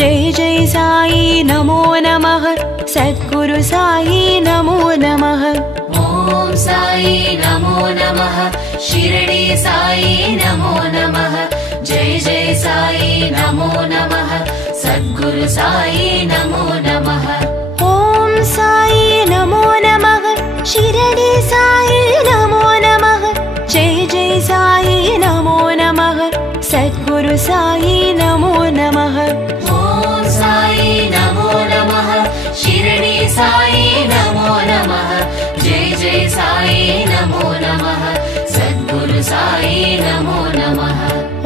जय जय साई नमो नमः सद्गुरु साई नमो नमः। ओम साई नमो नमः शिरडी साई नमो नमः जय जय साई नमो नमः सद्गुरु साई नमो नमः। ओम साई नमो नमः शिरडी साई नमो नमः जय जय साई नमो नमः सद्गुरु साई नमो नमः। ओम साई नमो नमः शिरडी साई नमो नमः जय जय साई नमो नमः सद्गुरु साई नमो नमः।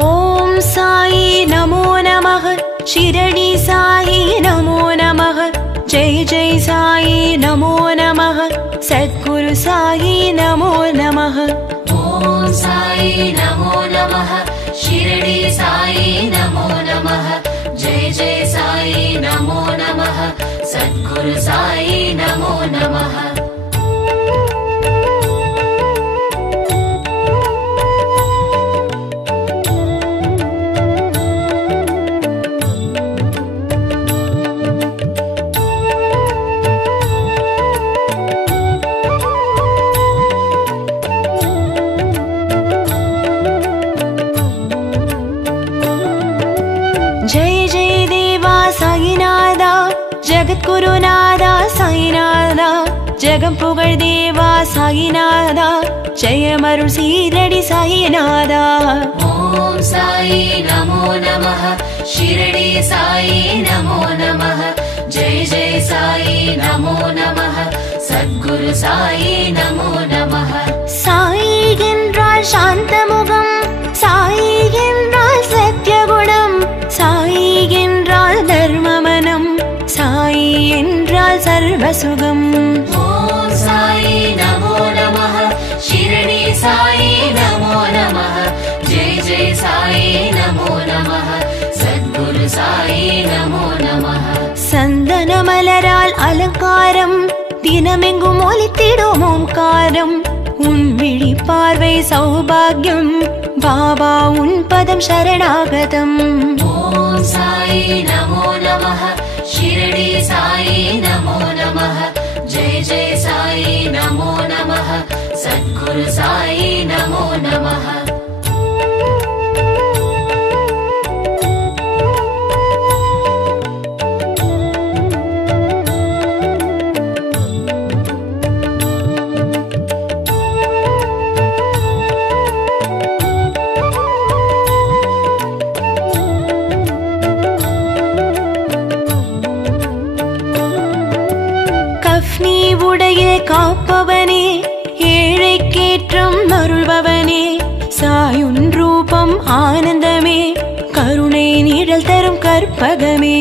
ओम साई नमो नमः शिरडी साई नमो नमः जय जय साई नमो नमः सद्गुरु साई नमो नमः। ओम साई नमो नमः शिरडी साई नमो नमः जय जय साई नमो नमः सद्गुरु साई नमो नमः। जय जय देवा साईनादा जगद्गुरुनादा साईनादा जगम पुगळ देवा साईनादा जयमरुळ शिरडी साईनादा। ओम साई नमो नमः शिरडी साई नमो नमः जय जय साई नमो नमः सद्गुरु साई नमो नमः। साई என்றால் சாந்தமுகம் சாய் என்றால் சத்யகுணம் சாய் என்றால் தர்மமனம் சாய் என்றால் சர்வசுகம்। ओम साई नमो नमः शिरडी साई नमो नमः जय जय साई नमो नमः सद्गुरु साई नमो नमः। சந்தன மலரால் அலங்காரம் தினமெங்கும் ஒலித்திடும் ஓம்காரம் உன் விழி பார்வை சௌபாகியம் பாபா உன் பதம் சரணாகதம்। ओम साई नमो नमः शिरडी साई नमो नमः जय जय साई नमो नमः सद्गुरु साई नमो नमः। கஃப்னி உடைய காப்பவனே ஏழை கேற்றும் அருள்பவனே சாயுன் ரூபம் ஆனந்தமே கருணை நிழல் தரும் கற்பகமே।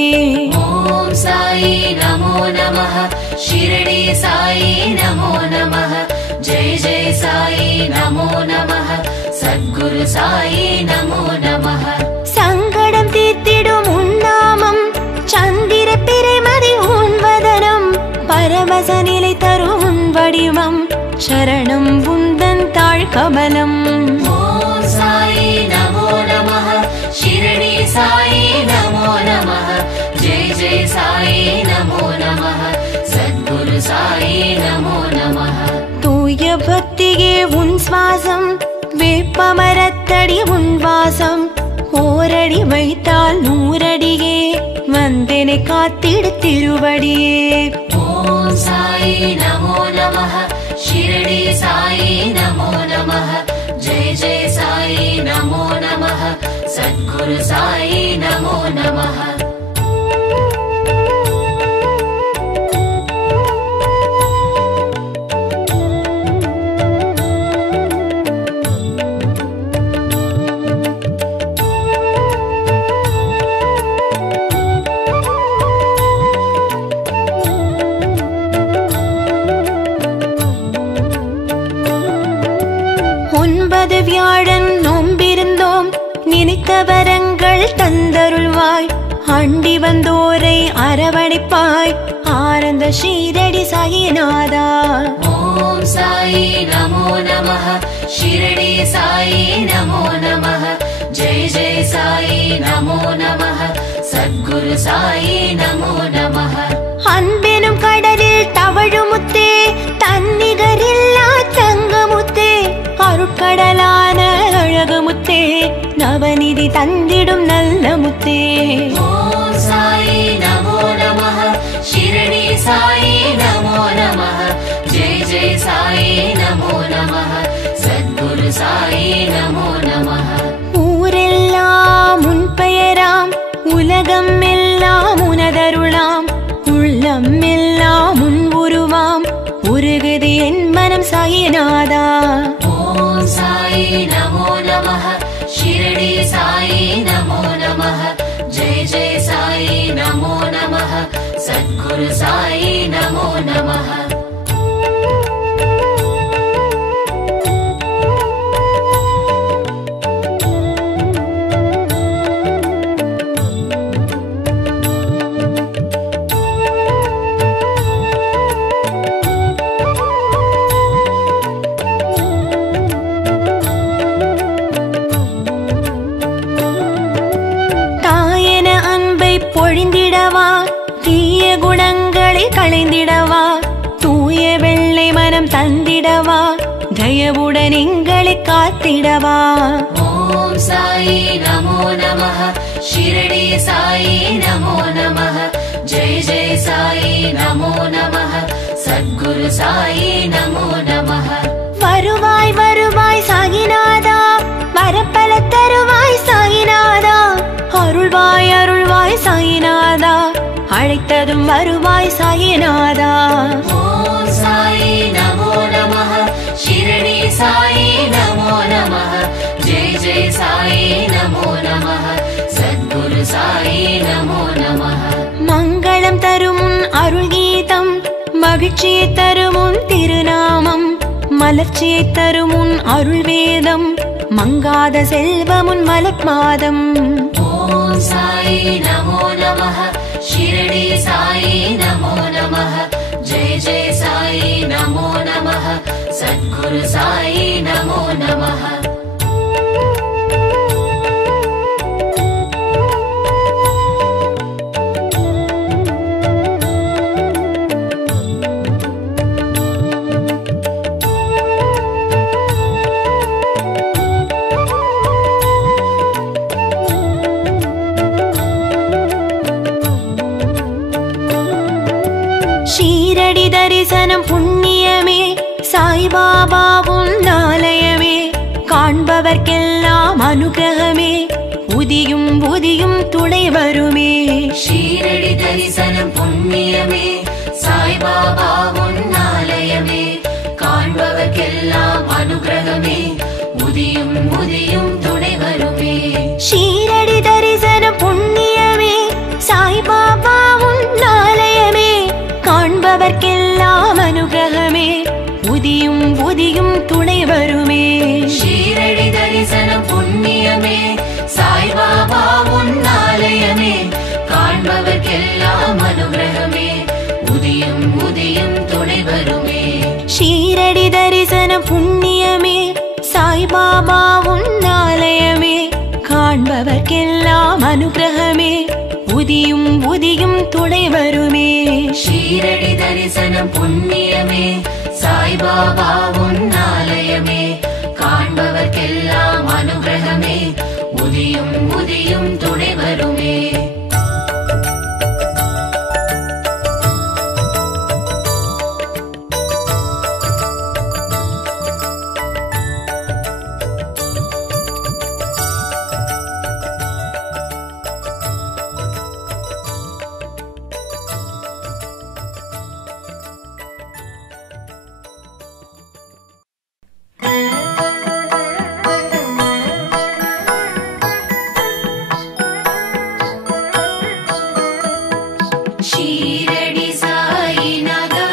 ओम साई नमो नमः शिरडी साई नमो नमः जय जय साई नमो नमः सद्गुरु साई नमो नमः। சங்கடம் தீர்த்திடும் உன் நாமம் சந்திர பிறைமதி உன் வதனம் பரவச நிலை தரும் உன் வடிவம் சரணம் உந்தன் தாழ் கமலம்। ओम साई नमो नमः शिरडी साई नमो नमः जय जय साई नमो नमः सद्गुरु साई नमो नमः। தூய பக்தியே உன் சுவாசம் வேப்பமரத்தடி உன் வாசம் ஓரடி வைத்தால் நூறடியே வந்தெனை காத்திடு திருவடியே। ओम साई नमो नमः शिरडी साई नमो नमः जय जय साई नमो नमः सद्गुरु साई नमो नमः। ஒன்பது வியாழன் நோம்பிருந்தோம் நினைத்த வரங்கள் தந்தருள்வாய் அண்டி வந்தோரை அரவணைப்பாய் ஆனந்த ஷீரடி சாயிநாதா। ओम साई नमो नमः शिरडी साई नमो नमः जय जय साई नमो नमः सद्गुरु சத்குரு சாயி நமோ நமः. அன்பெனும் கடலில் தவழுமுத்தே தன்னிகரில்லா தங்கமுத்தே அருட்கடலான அழகுமுத்தே நவநிதி தந்திடும் நல்ல முத்தே. ஓம் சாயி நமோ நமः. ஷிரடி சாயி நமோ நமः. ஜெய் ஜெய் சாயி நமோ நமः. சத்குரு சாயி நமோ நமः. ஊரெல்லாம் உன் பெயராம் உலகம் எல்லாம் உனதருளாம் உள்ளம் எல்லாம் உன் உருவாம் உருகுது என் மனம் சாயிநாதா. ஓம் சாயி நமோ நமः. ஷிரடி சாயி நமோ நமः. ஜெய் ஜெய் சாயி நமோ நமः. சத்குரு சாயி நமோ நமः. தாயன அன்பை பொழிந்திடவா தீய குணங்களை களைந்திடவா தூய வெள்ளை மனம் தந்திடவா தயவுடன் எங்களை காத்திடவா. ஓம் சாயி நமோ நமः. ஷிரடி சாயி நமோ நமः. ஜெய் ஜெய் சாயி நமோ நமः. சத்குரு சாயி நமோ நமः. வருவாய் வருவாய் சாயிநாதா வரப்பல தருவாய் சாயிநாதா அருள்வாய் அருள்வாய் சாயிநாதா அழைத்ததும் வருவாய் சாயிநாதா. ஓம் சாயி நமோ நமः. ஷிரடி சாயி நமோ நமः. ஜெய் ஜெய் சாயி நமோ நமः. சத்குரு சாயி நமோ நமः. மங்களம் தரும் உன் அருள் கீதம் மகிழ்ச்சியை தரும் உன் திருநாமம் மலர்ச்சியை தரும் உன் அருள் வேதம் மங்காத செல்வம் உன் மலர்மாதம். ஓம் சாயி நமோ நமः. ஷிரடி சாயி நமோ நமः. ஜெய் ஜெய் சாயி நமோ நமः. சத்குரு சாயி நமோ நமः. ஷீரடி தரிசனம் புண்ணியமே சாய்பாபா உன் ஆலயமே காண்பவர்க்கெல்லாம் அனுகிரகமே உதியும் உதியும் துணை வருமே. ஷீரடி தரிசனம் புண்ணியமே சாய்பாபா உன் ஆலயமே காண்பவர்க்கெல்லாம் அனுகிரகமே உதியும் உதியும் துணை வருமே. ஷீரடி தரிசனம் புண்ணியமே சாய்பாபா உன் ஆலயமே காண்பவர்க்கெல்லாம் அனுகிரகமே உதியும் உதியும் துணை வருமே. ஷீரடி தரிசனம் புண்ணியமே சாய்பாபா உன் ஆலயமே காண்பவர்க்கெல்லாம் அனுகிரகமே உதியும் உதியும் துணை வருமே. ஷீரடி தரிசனம் புண்ணியமே சாய்பாபா உன் ஆலயமே காண்பவர்க்கெல்லாம் அனுகிரகமே உதியும் உதியும் துணை வருமே. ஷீரடி தரிசனம் புண்ணியமே சாய்பாபா உன் ஆலயமே காண்பவர்க்கெல்லாம் அனுகிரகமே உதியும் உதியும் துணை வருமே. ஷீரடி சாயிநாதா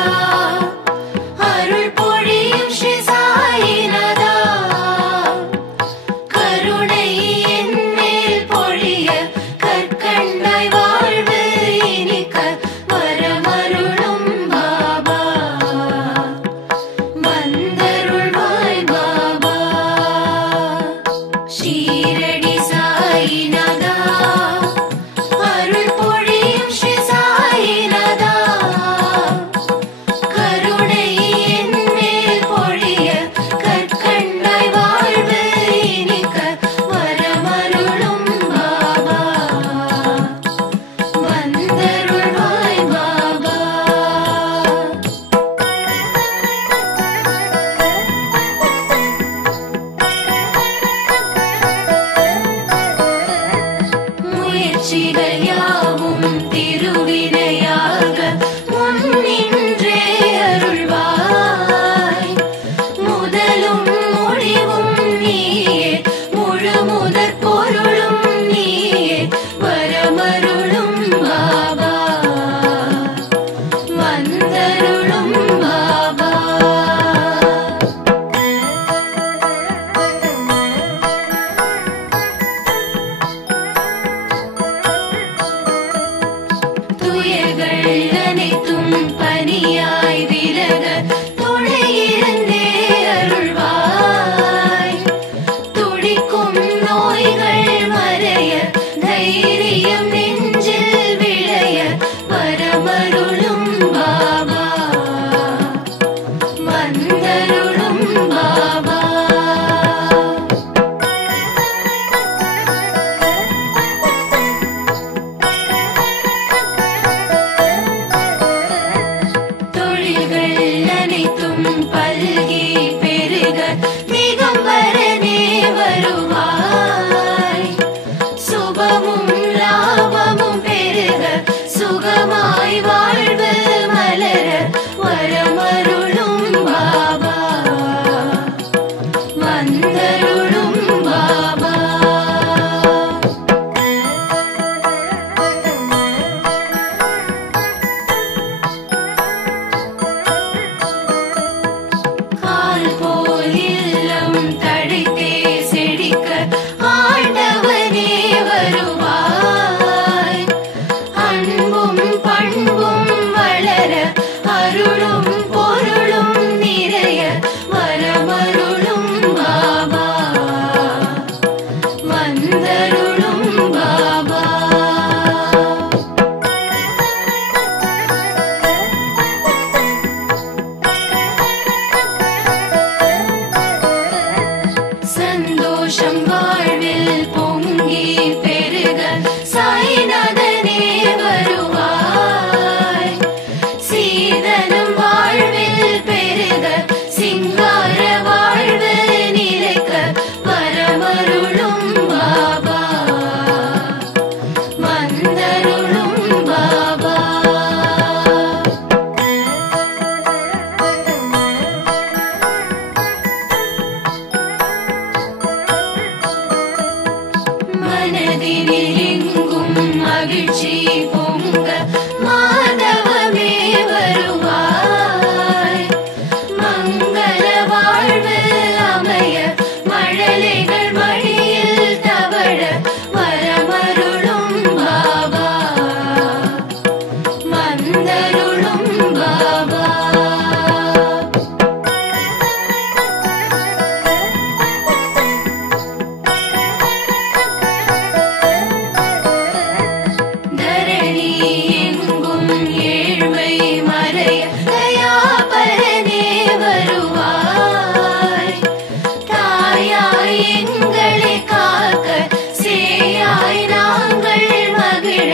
அருள் பொழியும் ஸ்ரீ சாயிநாதா கருணை என் மேல் பொழிய கற்கண்டாய் வாழ்வு இனிக்க வரமருளும் பாபா வந்தருள்வாய் பாபா. ஷீரடி சாயிநாதா அருள் அனைத்தும் பனியாய் விலக துணையிருந்தே அருள்வாய். துடிக்கும் நோய்கள் மறைய தைரியம் நெஞ்சில் விளைய வரமருளும் பாபா வந்தருளும் பாபா. பல்கி பெருக திகம்பரனே வருவாய். சுபமும் லாபமும் பெருக சுகமாய் வாழ்வு மலர வரமருளும் பாபா வந்தருளும் பாபா. சந்தோஷம் வாழ்வில் பொங்கி பெருக சாய்நாதனே வருவாய். சீதனம் வாழ்வில் பெருக சிங்கார வாழ்வு நிலைக்க வரமருளும் பாபா வந்தருளும் பாபா. மனதினில் எங்கும் மகிழ்ச்சி பொங்க மாதவமே வருவாய். மங்கள வாழ்வு அமைய மழலைகள் மடியில் தவழ வரமருளும் பாபா வந்தருளும் பாபா. எங்கும் ஏழ்மை மறைய தயாபரனே வருவாய். தாயாய் எங்களை காக்க சேயாய் நாங்கள் மகிழ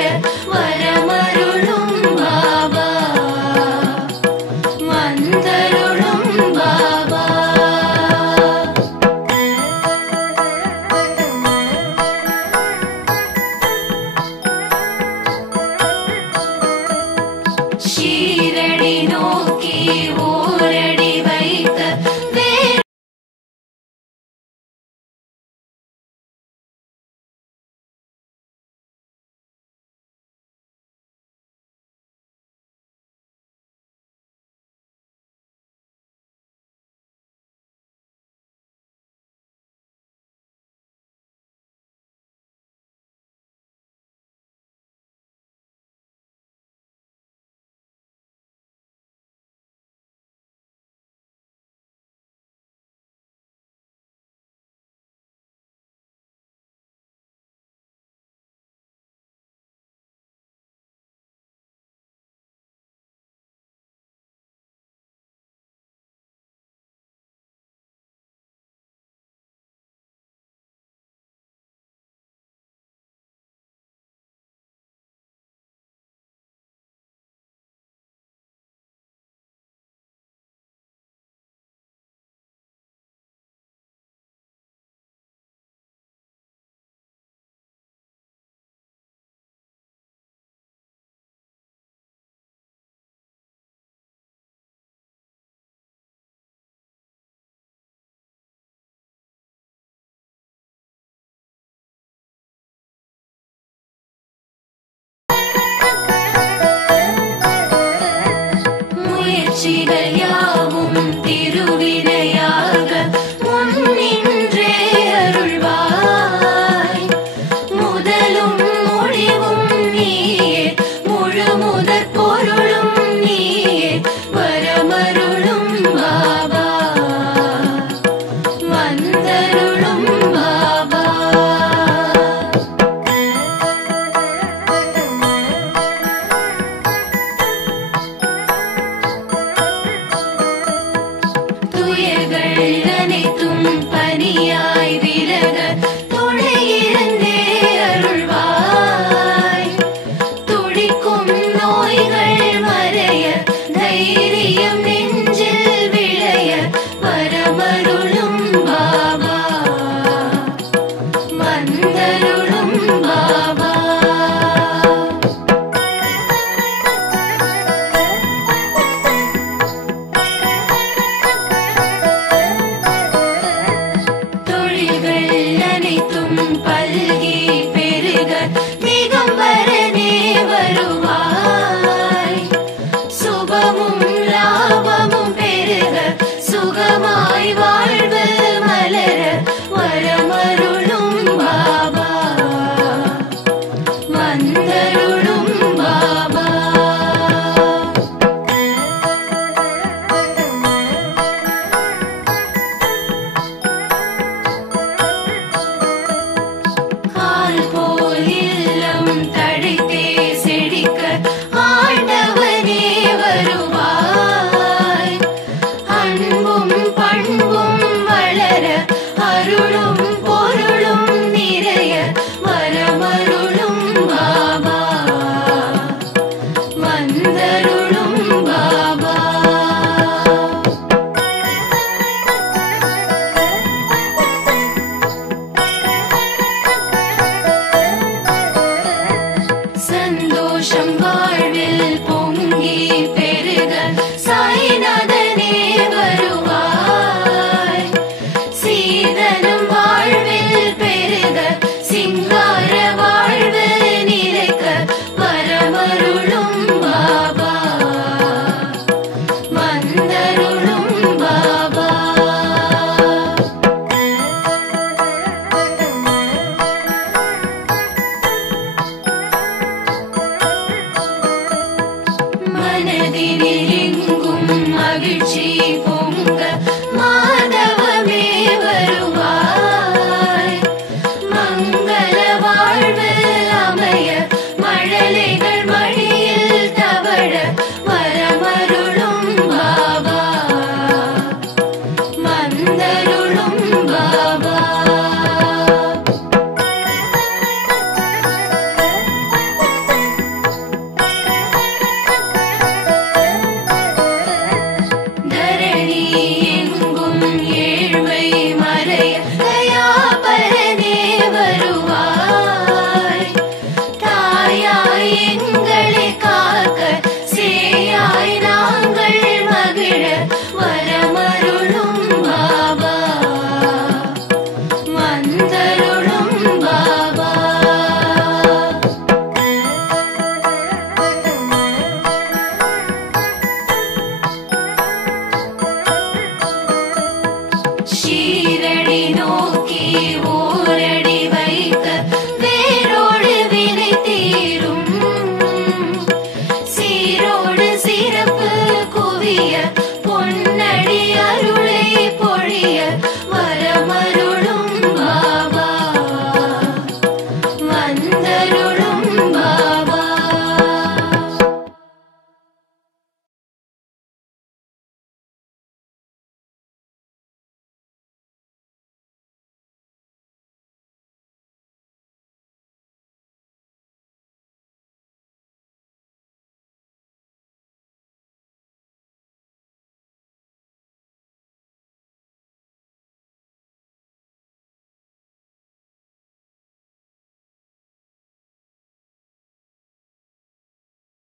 வரமருளும் பாபா வந்தருளும் பாபா. ஷீரடி நோக்கி ஓரடி வைக்க முயற்சிகள்